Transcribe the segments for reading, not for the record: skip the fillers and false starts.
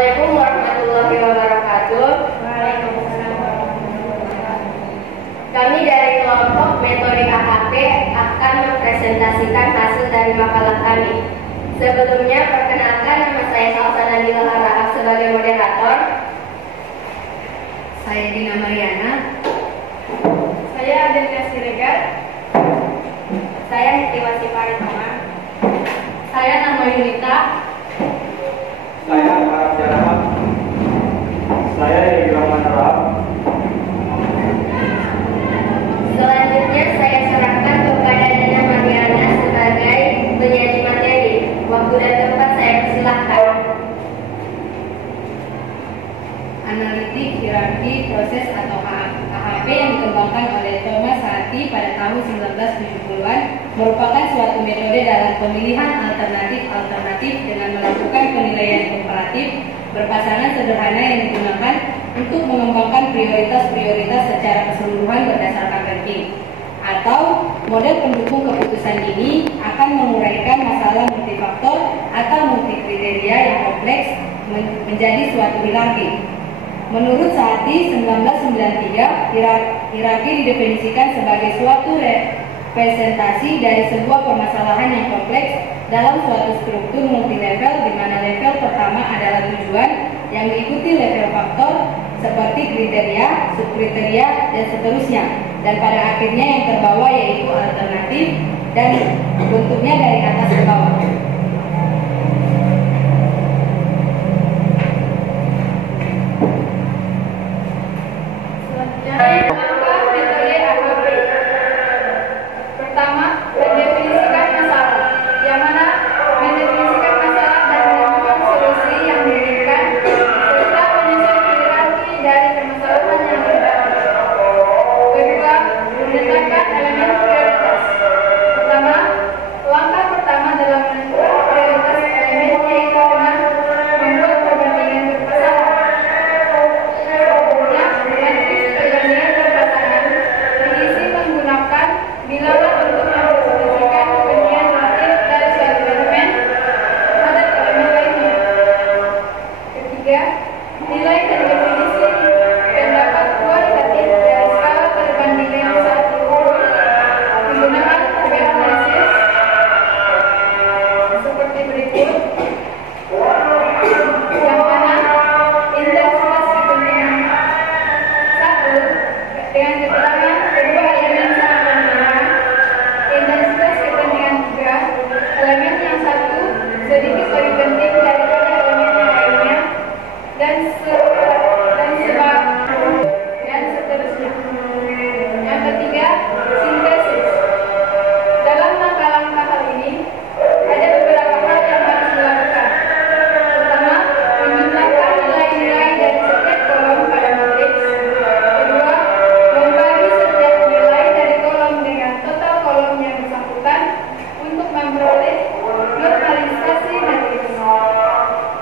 Assalamualaikum warahmatullahi wabarakatuh. Kami dari kelompok metode AHP akan mempresentasikan hasil dari makalah kami. Sebelumnya, perkenalkan, nama saya Salsa Nadila Harahap sebagai moderator. Saya Dina Mariana. Saya Adelia Siregar. Saya Hitiwasi Paritama. Saya Nama Yunita. Saya Arab Jarahap. Saya Irwan Arab. Selanjutnya saya serahkan kepada Dina Mariana sebagai penyaji materi. Waktu dan tempat saya persilahkan. Analitik hierarki proses atau AHP yang dikembangkan oleh Thomas Saati pada tahun 1970-an merupakan suatu metode dalam pemilihan alternatif dengan melakukan penilaian komparatif berpasangan sederhana yang digunakan untuk mengembangkan prioritas-prioritas secara keseluruhan berdasarkan ranking. Atau model pendukung keputusan ini akan menguraikan masalah multifaktor atau multikriteria yang kompleks menjadi suatu hierarki. Menurut Saati 1993, hierarki didefinisikan sebagai suatu representasi dari sebuah permasalahan yang kompleks dalam suatu struktur multilevel di mana level pertama adalah tujuan yang diikuti level faktor seperti kriteria, subkriteria, dan seterusnya. Dan pada akhirnya yang terbawa yaitu alternatif dan bentuknya dari atas ke bawah. Metode AHP. Pertama, mendefinisikan masalah, yang mana mendefinisikan masalah dan menemukan solusi yang diinginkan serta menyusun hierarki dari permasalahan yang dihadapi. Kedua, menetapkan elemen prioritas. Pertama, langkah pertama dalam menentukan prioritas elemen yaitu dengan membuat perbandingan berpasangan. Bilangan untuk mempresentasikan kepentingan relatif dari suatu elemen terhadap elemen lainnya. Ketiga, nilai dan definisi pendapat kualitatif dari skala perbandingan saat diukur menggunakan tabel analisis seperti berikut. Yang mana intensitas kepentingan 1 dengan keterangan kedua elemen sangat menentukan. Intensitas kepentingan 3, elemen yang satu sedikit lebih penting daripada elemen yang lainnya, dan seterusnya. Yang ketiga, sintesis. Dalam langkah-langkah hal ini, ada beberapa hal yang harus dilakukan. Pertama, menjumlahkan nilai-nilai dari setiap kolom pada matriks. Kedua, membagi setiap nilai dari kolom dengan total kolom yang bersangkutan untuk memperoleh normalisasi matriks.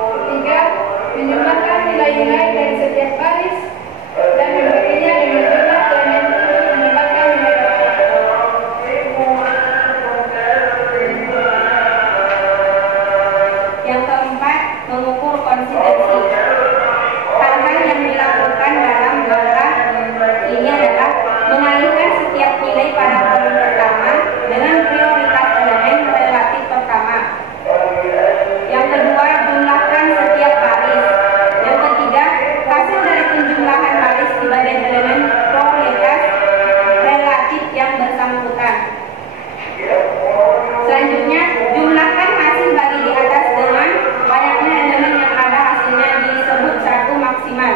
Ketiga, menjumlahkan nilai-nilai dari setiap baris dan membaginya dengan jumlah elemen untuk mendapatkan nilai dapat. Yang keempat, mengukur konsistensi. Hal-hal yang dilakukan dalam langkah ini adalah mengalihkan setiap nilai pada kolom pertama dengan prioritas elemen relatif pertama. Yang kedua, jumlahkan setiap baris. Yang ketiga, hasil dari penjumlahan baris di bagian elemen prioritas relatif yang bersangkutan. Selanjutnya, jumlahkan hasil bagi di atas dengan banyaknya elemen yang ada hasilnya disebut satu maksimal.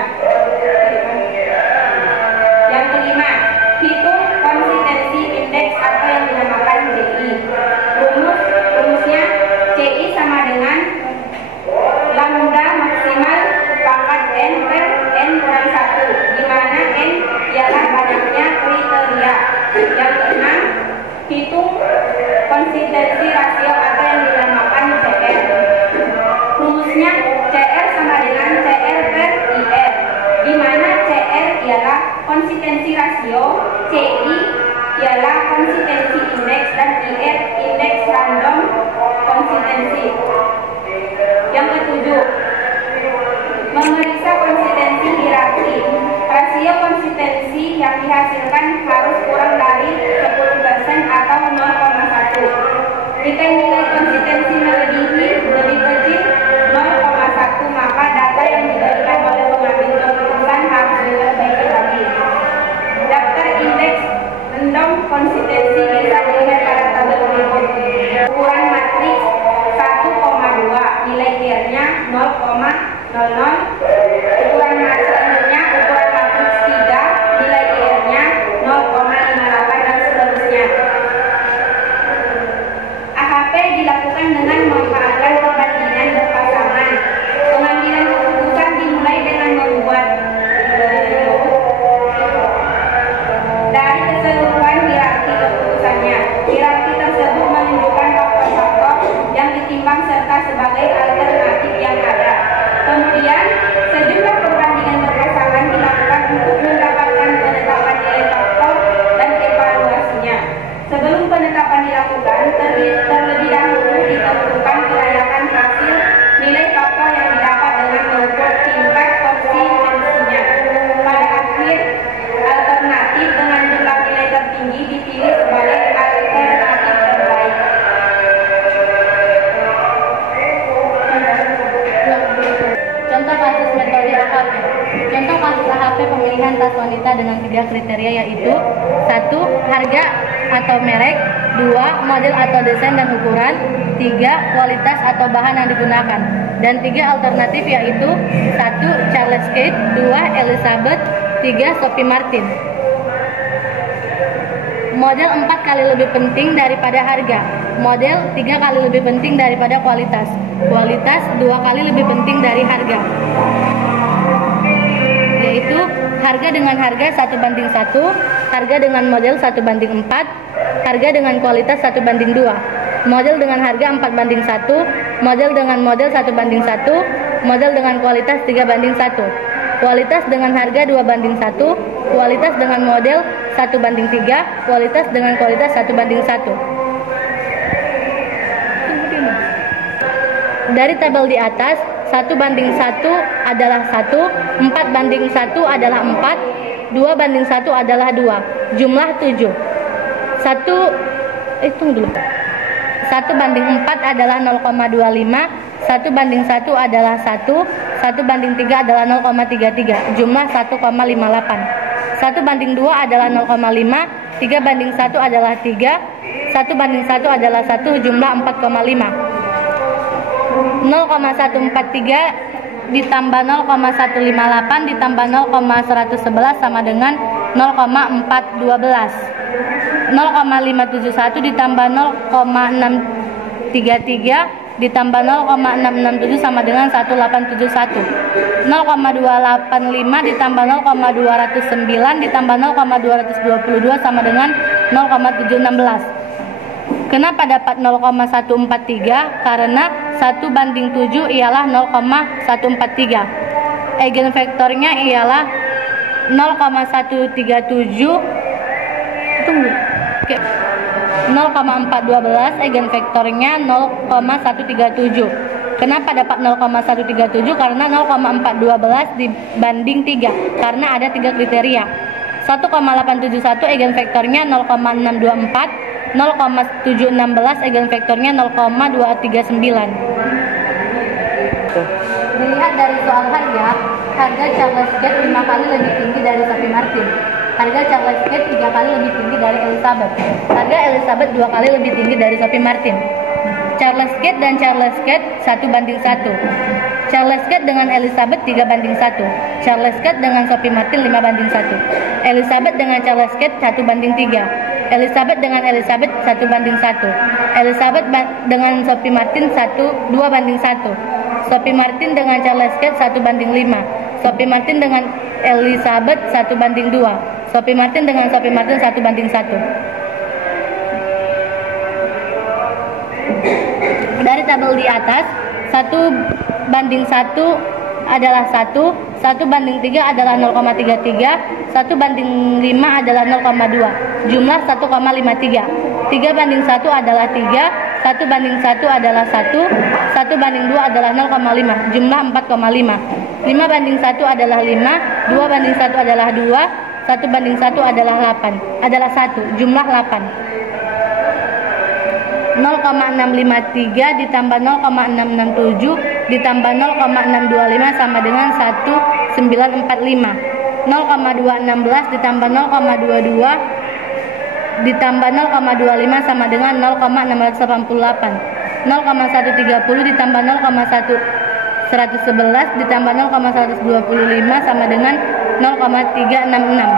Yang kelima, hitung konsistensi indeks atau yang dinamakan CI. Rumusnya CI sama dengan lambda maksimal pangkat N per N kurang 1, di mana N ialah banyaknya kriteria. Yang keenam, hitung konsistensi rasio atau yang dinamakan CR. Rumusnya CR sama dengan CR per IR, di mana CR ialah konsistensi rasio, CI ialah konsistensi indeks, dan IR indeks random konsistensi. Yang ketujuh, 0,00, ukuran selanjutnya ukuran matriks 3, nilai IR-nya 0,58 dan seterusnya. AHP dilakukan dengan memanfaatkan perbandingan berpasangan. Pengambilan keputusan dimulai dengan membuat dari keseluruhan hierarki keputusannya. Hierarki tersebut menunjukkan faktor-faktor yang ditimbang serta sebagai alternatif yang ada. Kemudian, sejumlah perbandingan berpasangan dilakukan untuk mendapatkan penetapan nilai faktor dan evaluasinya. Sebelum penetapan dilakukan, terlebih dahulu ditentukan kelayakan hasil nilai faktor yang didapat dengan mengukur tingkat konsistensinya. Pada akhir, alternatif dengan jumlah nilai tertinggi dipilih sebagai alternatif terbaik. Contoh kasus metode AHP. Contoh kasus AHP pemilihan tas wanita dengan 3 kriteria yaitu 1. Harga atau merek, 2. Model atau desain dan ukuran, 3. Kualitas atau bahan yang digunakan, dan 3 alternatif yaitu 1. Charles Kate, 2. Elizabeth, 3. Sophie Martin. Model 4 kali lebih penting daripada harga. Model 3 kali lebih penting daripada kualitas. Kualitas 2 kali lebih penting dari harga. Yaitu harga dengan harga 1:1, harga dengan model 1:4, harga dengan kualitas 1:2, model dengan harga 4:1, model dengan model 1:1, model dengan kualitas 3:1, kualitas dengan harga 2:1, kualitas dengan model 1:3, kualitas dengan kualitas 1:1. Dari tabel di atas, 1:1 adalah 1, 4:1 adalah 4, 2:1 adalah 2, jumlah 7. 1:4 adalah 0,25, 1:1 adalah 1, 1:3 adalah 0,33, jumlah 1,58. 1:2 adalah 0,5, 3:1 adalah 3, 1:1 adalah 1, jumlah 4,5. 0,143 ditambah 0,158 ditambah 0,111 sama dengan 0,412. 0,571 ditambah 0,633 ditambah 0,667 sama dengan 1871. 0,285 ditambah 0,209 ditambah 0,222 sama dengan 0,716. Kenapa dapat 0,143? Karena 1:7 ialah 0,143. Eigenvektornya ialah 0,137. Tunggu. Oke. 0,412, eigenvektornya 0,137. Kenapa dapat 0,137? Karena 0,412 dibanding 3, karena ada 3 kriteria. 1,871 eigenvektornya 0,624, 0,716 eigenvektornya 0,239. Dilihat dari soal harga Charles Kate 5 kali lebih tinggi dari Sophie Martin. Harga Charles Kate 3 kali lebih tinggi dari Elizabeth. Harga Elizabeth 2 kali lebih tinggi dari Sophie Martin. Charles Kate dan Charles Kate 1:1. Charles Kate dengan Elizabeth 3:1. Charles Kate dengan Sophie Martin 5:1. Elizabeth dengan Charles Kate 1:3. Elizabeth dengan Elizabeth 1:1. Elizabeth dengan Sophie Martin 2:1. Sophie Martin dengan Charles Kate 1:5. Sophie Martin dengan Elizabeth 1:2. Sophie Martin dengan Sophie Martin 1:1. Dari tabel di atas, 1:1 adalah 1, 1:3 adalah 0,33, 1:5 adalah 0,2, jumlah 1,53. 3:1 adalah 3, 1:1 adalah 1, 1:2 adalah 0,5, jumlah 4,5. 5:1 adalah 5, 2:1 adalah 2, 1:1 adalah 8, adalah 1, jumlah 8. 0,653 ditambah 0,667 ditambah 0,625 sama dengan 1945. 0,216 ditambah 0,22 ditambah 0,25 sama dengan 0,688. 0,130 ditambah 0,119 111 ditambah 0,125 sama dengan 0,366.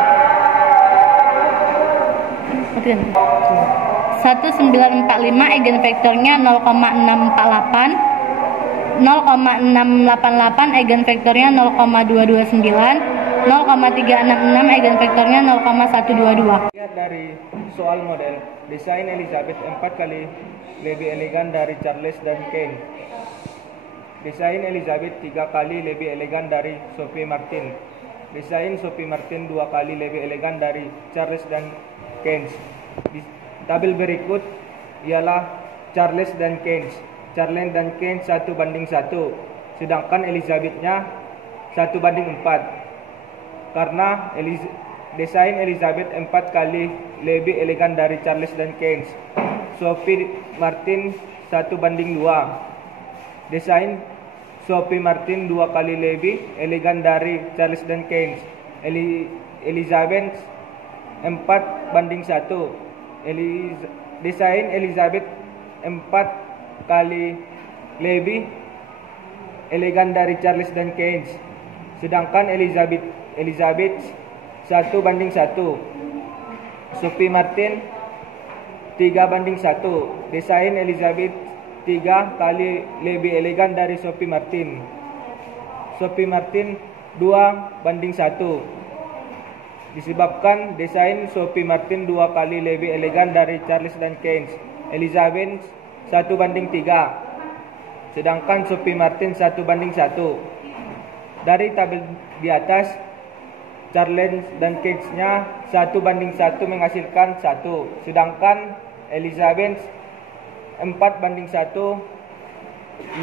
1945 eigenvektornya 0,648, 0,688 eigenvektornya 0,229, 0,366 eigenvektornya 0,122. Lihat dari soal model, desain Elizabeth 4 kali lebih elegan dari Charles dan Keynes. Desain Elizabeth 3 kali lebih elegan dari Sophie Martin. Desain Sophie Martin 2 kali lebih elegan dari Charles dan Keynes. Di tabel berikut ialah Charles dan Keynes. Charles dan Keynes 1:1, sedangkan Elizabethnya 1:4. Karena desain Elizabeth 4 kali lebih elegan dari Charles dan Keynes. Sophie Martin 1:2. Desain Sophie Martin 2 kali lebih elegan dari Charles dan Keynes. Elizabeth 4:1. Desain Elizabeth 4 kali lebih elegan dari Charles dan Keynes. Sedangkan Elizabeth 1:1. Sophie Martin 3:1. Desain Elizabeth 3 kali lebih elegan dari Sophie Martin. Sophie Martin 2:1. Disebabkan desain Sophie Martin 2 kali lebih elegan dari Charles dan Keynes. Elizabeth 1:3. Sedangkan Sophie Martin 1:1. Dari tabel di atas, Charles dan Keynes-nya 1:1 menghasilkan 1. Sedangkan Elizabeth 4:1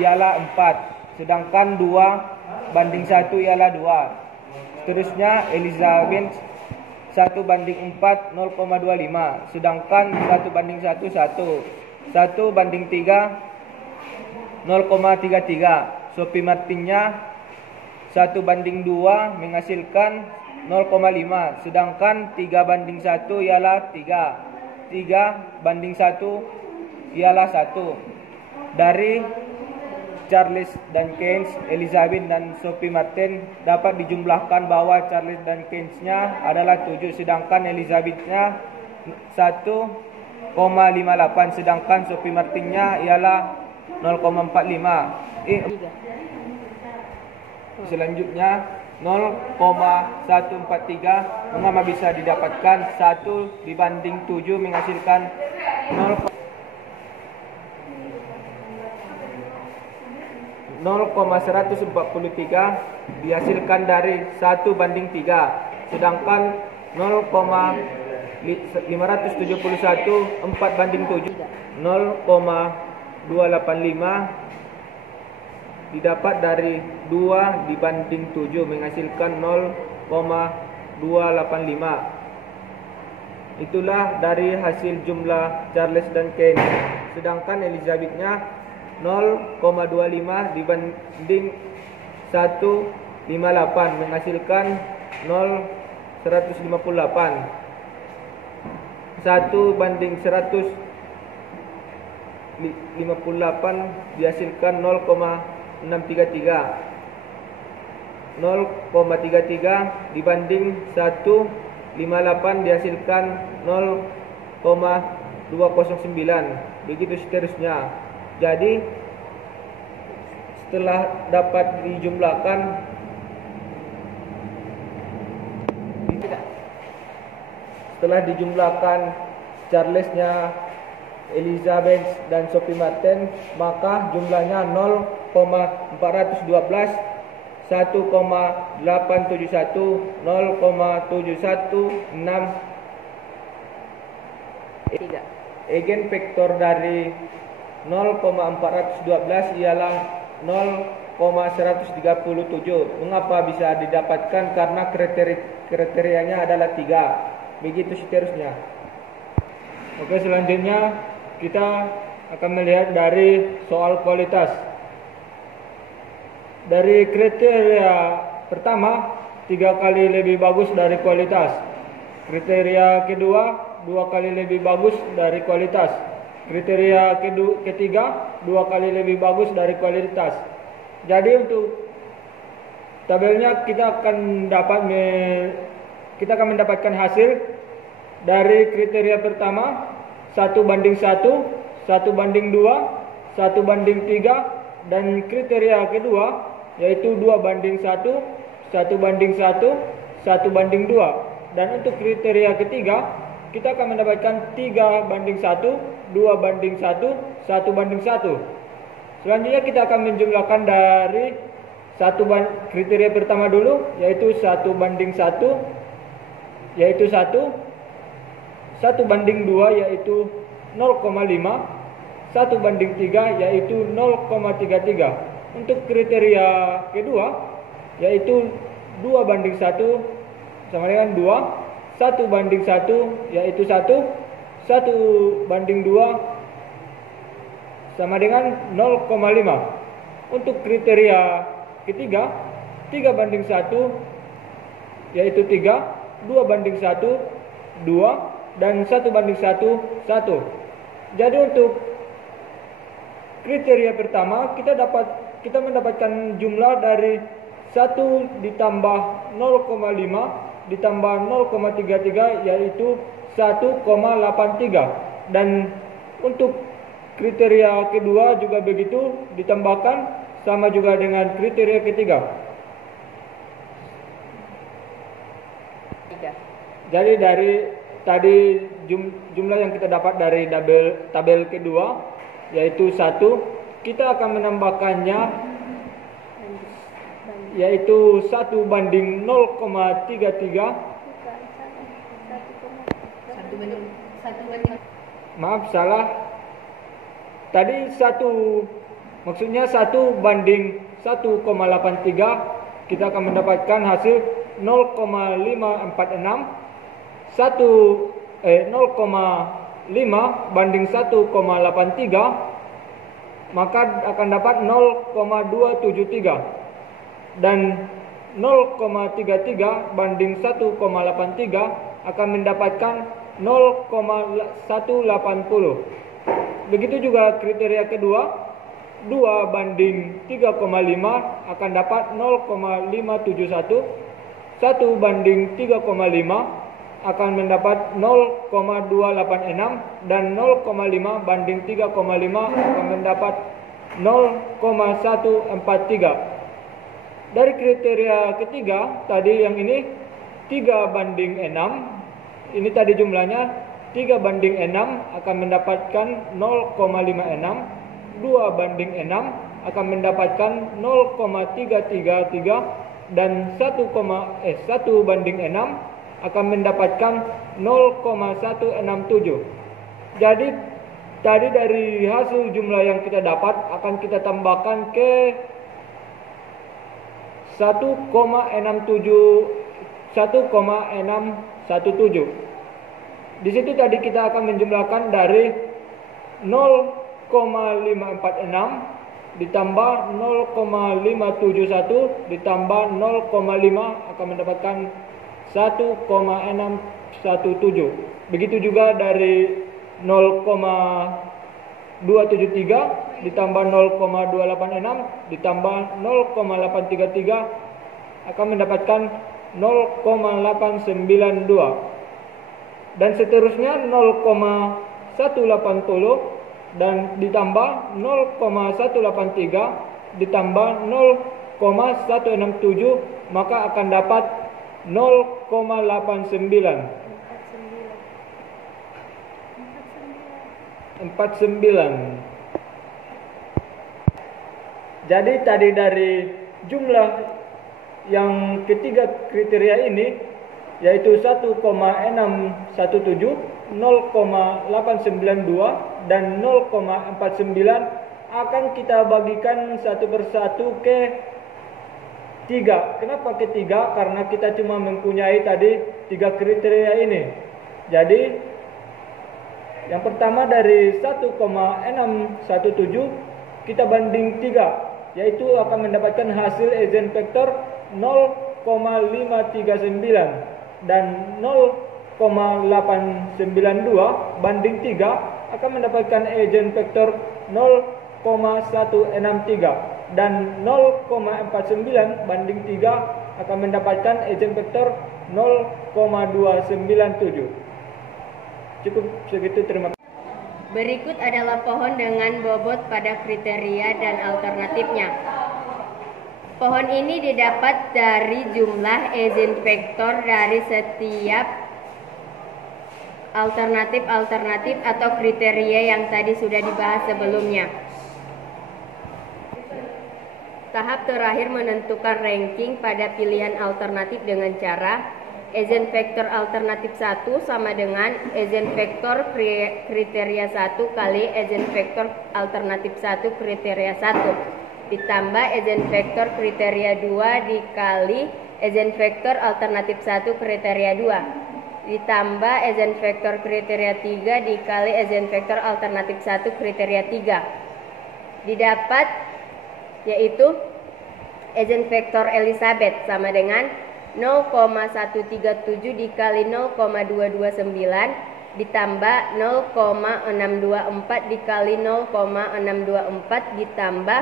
ialah 4. Sedangkan 2:1 ialah 2. Seterusnya Elizabeth 1:4 0,25. Sedangkan 1:1 1. 1:3 0,33. Sophie Martinnya 1:2 menghasilkan 0,5. Sedangkan 3:1 ialah 3. 3:1 ialah 1. Dari Charles dan Keynes, Elizabeth dan Sophie Martin dapat dijumlahkan bahwa Charles dan Keynes-nya adalah 7, sedangkan Elizabeth-nya 1,58, sedangkan Sophie Martin-nya ialah 0,45. Selanjutnya 0,143 mengapa bisa didapatkan 1/7 menghasilkan 0,143 dihasilkan dari 1/3, sedangkan 0,571 4/7. 0,285 didapat dari 2/7 menghasilkan 0,285. Itulah dari hasil jumlah Charles dan Keynes. Sedangkan Elizabeth-nya 0,25 dibanding 158 menghasilkan 0,158. 1/158 dihasilkan 0,633. 0,33 dibanding 158 dihasilkan 0,209. Begitu seterusnya. Jadi setelah dapat dijumlahkan, Charles-nya, Elizabeth dan Sophie Martin, maka jumlahnya 0,412, 1,871, 0,716. Eigenvektor dari 0,412 ialah 0,137. Mengapa bisa didapatkan? Karena kriterianya adalah 3. Begitu seterusnya. Oke, selanjutnya kita akan melihat dari soal kualitas. Dari kriteria pertama, 3 kali lebih bagus dari kualitas. Kriteria kedua, 2 kali lebih bagus dari kualitas. Kriteria ketiga, 2 kali lebih bagus dari kualitas. Jadi untuk tabelnya kita akan mendapatkan hasil dari kriteria pertama 1:1, 1:2, 1:3, dan kriteria kedua yaitu 2:1, 1:1, 1:2. Dan untuk kriteria ketiga kita akan mendapatkan 3:1, 2:1, 1:1. Selanjutnya kita akan menjumlahkan dari kriteria pertama dulu yaitu 1:1 yaitu 1, 1:2 yaitu 0,5, 1:3 yaitu 0,33. Untuk kriteria kedua yaitu 2:1 sama dengan 2, 1:1 yaitu 1, 1:2 sama dengan 0,5. Untuk kriteria ketiga 3:1 yaitu 3, 2:1 2, dan 1:1 1. Jadi untuk kriteria pertama kita mendapatkan jumlah dari 1 ditambah 0,5 ditambah 0,33 yaitu 1,83. Dan untuk kriteria kedua juga begitu, ditambahkan sama juga dengan kriteria ketiga. Jadi dari tadi jumlah yang kita dapat dari tabel kedua yaitu 1, kita akan menambahkannya yaitu 1:0,33. Maaf, salah. Tadi 1, maksudnya 1:1,83. Kita akan mendapatkan hasil 0,546. 0,5 banding 1,83, maka akan dapat 0,273. Dan 0,33 banding 1,83 akan mendapatkan 0,180. Begitu juga kriteria kedua, 2 banding 3,5 akan dapat 0,571. 1 banding 3,5 akan mendapat 0,286, dan 0,5 banding 3,5 akan mendapat 0,143. Dari kriteria ketiga tadi yang ini 3:6, ini tadi jumlahnya 3:6 akan mendapatkan 0,56, 2:6 akan mendapatkan 0,333, dan 1:6 akan mendapatkan 0,167. Jadi tadi dari hasil jumlah yang kita dapat akan kita tambahkan ke 1,617. Di situ tadi kita akan menjumlahkan dari 0,546 ditambah 0,571 ditambah 0,5 akan mendapatkan 1,617. Begitu juga dari 0,273 ditambah 0,286 ditambah 0,833 akan mendapatkan 0,892. Dan seterusnya 0,180 dan ditambah 0,183 ditambah 0,167, maka akan dapat 0,89. 49. Jadi tadi dari jumlah yang ketiga kriteria ini yaitu 1,617, 0,892 dan 0,49 akan kita bagikan satu persatu ke 3. Kenapa ke 3? Karena kita cuma mempunyai tadi 3 kriteria ini. Jadi yang pertama dari 1,617 kita banding 3, yaitu akan mendapatkan hasil eigenvektor 0,539, dan 0,892 banding 3 akan mendapatkan eigenvektor 0,163. dan 0,49 banding 3 akan mendapatkan ejenvektor 0,297. Cukup segitu, terima kasih. Berikut adalah pohon dengan bobot pada kriteria dan alternatifnya. Pohon ini didapat dari jumlah ejenvektor dari setiap alternatif atau kriteria yang tadi sudah dibahas sebelumnya. Tahap terakhir menentukan ranking pada pilihan alternatif dengan cara ejenvektor alternatif 1 sama dengan ejenvektor kriteria 1 kali ejenvektor alternatif 1 kriteria 1 ditambah ejenvektor kriteria 2 dikali ejenvektor alternatif 1 kriteria 2 ditambah ejenvektor kriteria 3 dikali ejenvektor alternatif 1 kriteria 3 didapat yaitu ejenvektor Elizabeth sama dengan 0,137 dikali 0,229 ditambah 0,624 dikali 0,624 ditambah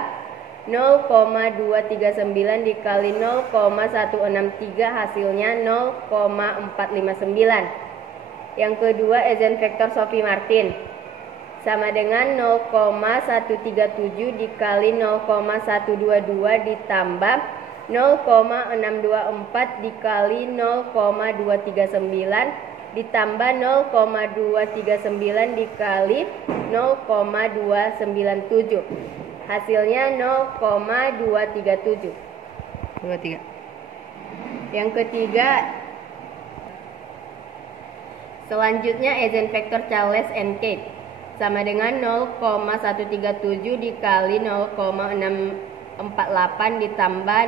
0,239 dikali 0,163 hasilnya 0,459. Yang kedua ejenvektor Sophie Martin sama dengan 0,137 dikali 0,122 ditambah 0,624 dikali 0,239 ditambah 0,239 dikali 0,297 hasilnya 0,237. Yang ketiga selanjutnya ejenvektor Charles and Kate sama dengan 0,137 dikali 0,648 ditambah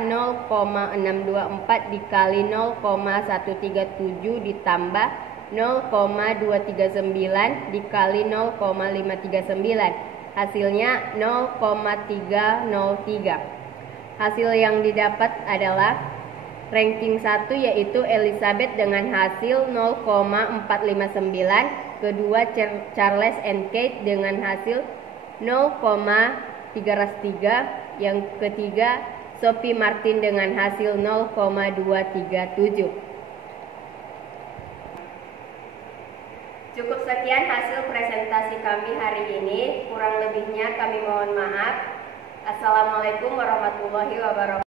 0,624 dikali 0,137 ditambah 0,239 dikali 0,539 hasilnya 0,303. Hasil yang didapat adalah ranking 1 yaitu Elizabeth dengan hasil 0,459, kedua Charles and Kate dengan hasil 0,303, yang ketiga Sophie Martin dengan hasil 0,237. Cukup sekian hasil presentasi kami hari ini, kurang lebihnya kami mohon maaf. Assalamualaikum warahmatullahi wabarakatuh.